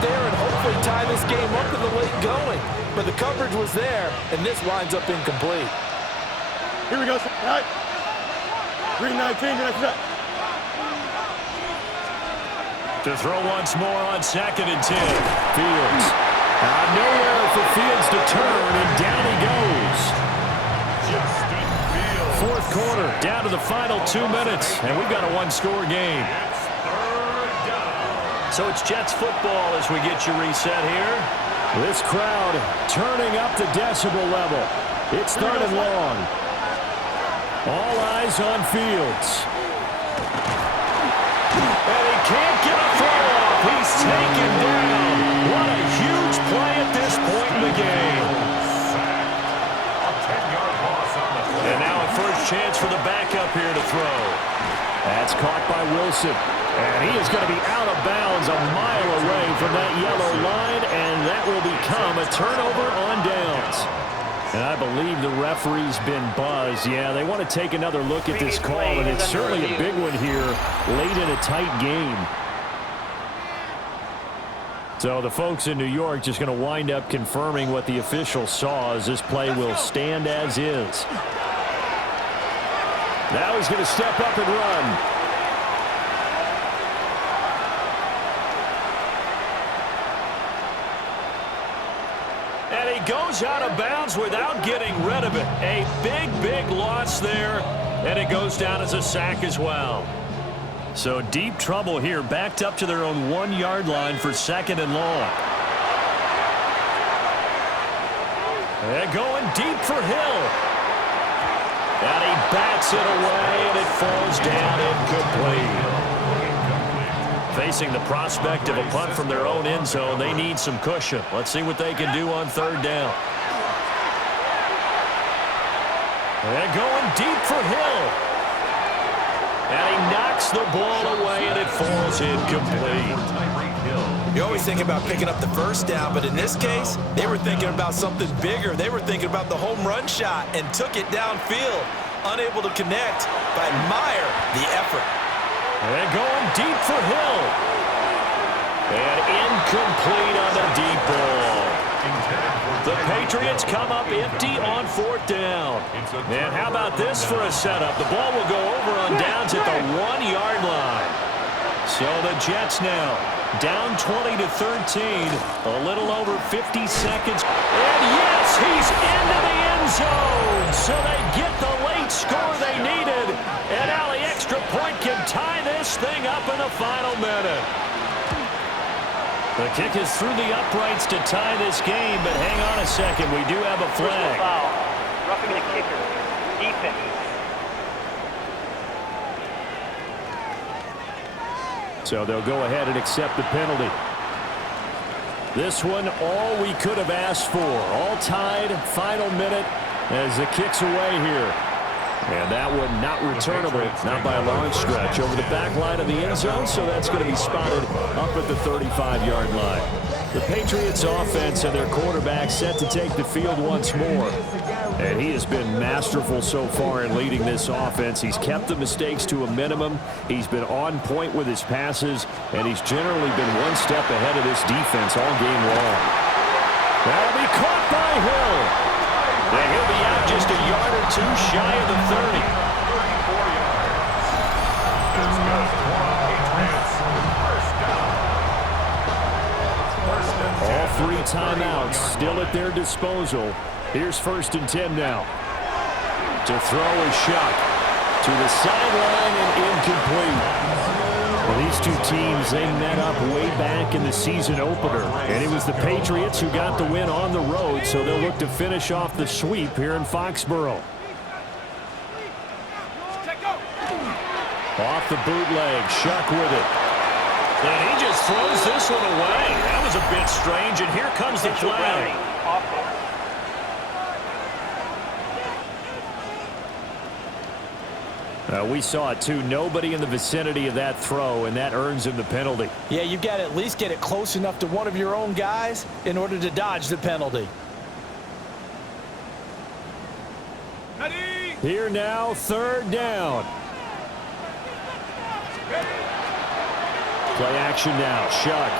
there and hopefully tie this game up in the late going. But the coverage was there, and this winds up incomplete. Here we go. All right. 3-19, next up. To throw once more on 2nd and 10. Fields. Nowhere for Fields to turn, and down he goes. Fourth quarter, down to the final 2 minutes, and we've got a one-score game. So it's Jets football as we get you reset here. This crowd turning up the decibel level. It's 3rd and long. All eyes on Fields. And he can't get a throw off. He's taken down. What a huge play at this point in the game. And now a first chance for the backup here to throw. That's caught by Wilson. And he is going to be out of bounds a mile away from that yellow line, and that will become a turnover on downs. And I believe the referee's been buzzed. Yeah, they want to take another look at this call, and it's certainly a big one here late in a tight game. So the folks in New York just going to wind up confirming what the official saw as this play will stand as is. Now he's going to step up and run. And he goes out of bounds without getting rid of it. A big, big loss there, and it goes down as a sack as well. So deep trouble here, backed up to their own 1-yard line for 2nd and long. And going deep for Hill. And he bats it away, and it falls down incomplete. Facing the prospect of a punt from their own end zone, they need some cushion. Let's see what they can do on 3rd down. And going deep for Hill. And he knocks the ball away, and it falls incomplete. You always think about picking up the first down, but in this case, they were thinking about something bigger. They were thinking about the home run shot and took it downfield. Unable to connect, but admire the effort. And going deep for Hill. And incomplete on the deep ball. The Patriots come up empty on 4th down. And how about this for a setup? The ball will go over on downs at the 1-yard line. So the Jets now down 20-13. A little over 50 seconds. And yes, he's into the end zone. So they get the late score they needed. And now the extra point can tie this thing up in the final minute. The kick is through the uprights to tie this game, but hang on a second. We do have a flag. Foul. Roughing the kicker. Defense. So they'll go ahead and accept the penalty. This one, all we could have asked for. All tied, final minute as the kick's away here. And that one not returnable, not by a long stretch, over the back line of the end zone, so that's going to be spotted up at the 35-yard line. The Patriots offense and their quarterback set to take the field once more. And he has been masterful so far in leading this offense. He's kept the mistakes to a minimum. He's been on point with his passes, and he's generally been one step ahead of this defense all game long. That'll be caught by Hill. And he'll be out just a yard or two shy of the 30. All 3 timeouts still at their disposal. Here's 1st and 10 now. To throw is Shuck. To the sideline and incomplete. Well, these two teams, they met up way back in the season opener. And it was the Patriots who got the win on the road, so they'll look to finish off the sweep here in Foxborough. Off the bootleg, Shuck with it. And he just throws this one away. That was a bit strange, and here comes the flag. We saw it too. Nobody in the vicinity of that throw, and that earns him the penalty. Yeah, you've got to at least get it close enough to one of your own guys in order to dodge the penalty. Here now, 3rd down. Play action now. Shuck.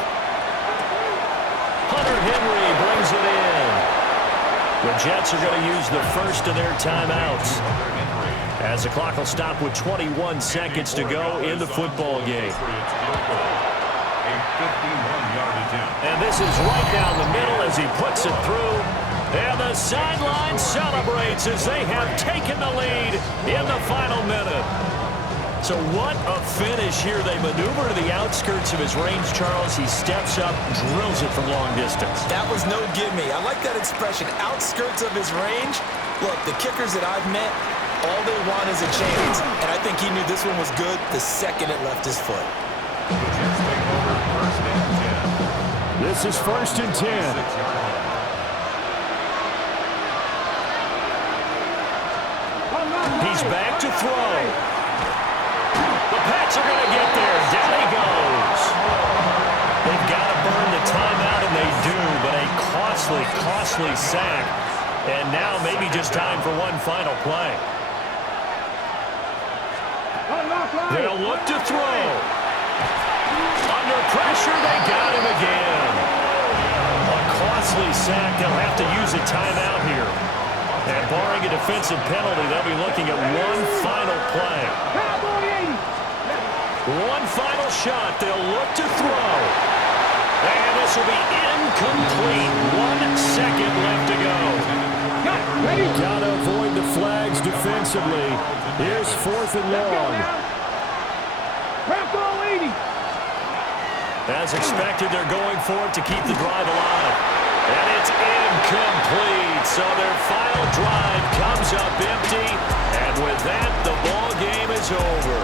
The Jets are going to use the first of their timeouts, as the clock will stop with 21 seconds to go in the football game. And this is right down the middle as he puts it through. And the sideline celebrates as they have taken the lead in the final minute. So what a finish here. They maneuver to the outskirts of his range, Charles. He steps up, drills it from long distance. That was no gimme. I like that expression, outskirts of his range. Look, the kickers that I've met, all they want is a chance. And I think he knew this one was good the second it left his foot. This is 1st and 10. He's back to throw. The Pats are going to get there. Down he goes. They've got to burn the timeout, and they do, but a costly sack. And now maybe just time for one final play. They'll look to throw. Under pressure, they got him again. A costly sack. They'll have to use a timeout here. And barring a defensive penalty, they'll be looking at one final play. One final shot. They'll look to throw. And this will be incomplete. 1 second left to go. Got to avoid the flags defensively. Here's 4th and long. As expected, they're going for it to keep the drive alive. And it's incomplete. So their final drive comes up empty. And with that, the ball game is over.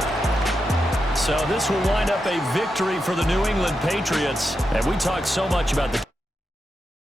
So this will wind up a victory for the New England Patriots. And we talked so much about the